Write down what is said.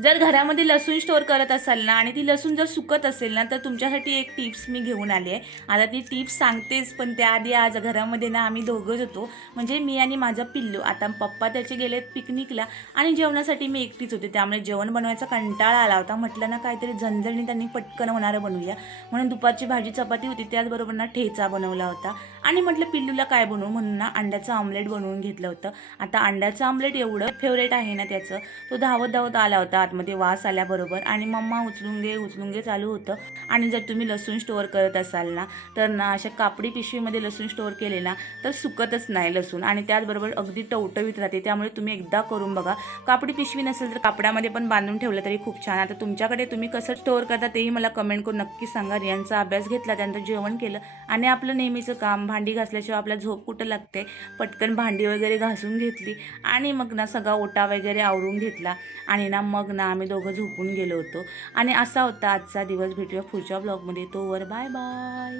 जर घरामध्ये लसूण स्टोअर करत असाल ना आणि ती लसूण जर सुकत असेल ना, तर तुमच्यासाठी एक टिप्स मी घेऊन आली आहे. आता ती टिप्स सांगतेच, पण त्याआधी आज घरामध्ये ना आम्ही दोघंच होतो, म्हणजे मी आणि माझा पिल्लू. आता पप्पा त्याचे गेलेत पिकनिकला आणि जेवणासाठी मी एकटीच होते, त्यामुळे जेवण बनवायचा कंटाळा आला होता. म्हटलं ना काहीतरी झणझणीत त्यांनी पटकन होणारं बनवूया, म्हणून दुपारची भाजी चपाती होती, त्याचबरोबर ना ठेचा बनवला होता. आणि म्हटलं पिल्लूला काय बनवू, म्हणून ना अंड्याचं ऑमलेट बनवून घेतलं होतं. आता अंड्याचं ऑमलेट एवढं फेवरेट आहे ना त्याचं, तो धावत धावत आला होता आतमध्ये वास आल्याबरोबर आणि मम्मा उचलून घे चालू होतं. आणि जर तुम्ही लसूण स्टोअर करत असाल ना, तर ना अशा कापडी पिशवीमध्ये लसूण स्टोअर केले ना, तर सुकतच नाही लसूण आणि त्याचबरोबर अगदी टवटवीत राहते. त्यामुळे तुम्ही एकदा करून बघा. कापडी पिशवी नसेल तर कापडामध्ये पण बांधून ठेवलं तरी खूप छान. आता तुमच्याकडे तुम्ही कसं स्टोअर करता तेही मला कमेंट करून नक्की सांगा. रियांचा अभ्यास घेतला, त्यानंतर जेवण केलं आणि आपलं नेहमीचं काम, भांडी घासल्याशिवाय आपल्या झोप कुठं लागते. पटकन भांडी वगैरे घासून घेतली आणि मग ना सगळा ओटा वगैरे आवरून घेतला आणि ना मग ना आम्ही दोघं झोपून गेलो होतो. आणि असा होता आजचा दिवस. भेटूया पुढच्या ब्लॉगमध्ये. तोवर बाय बाय.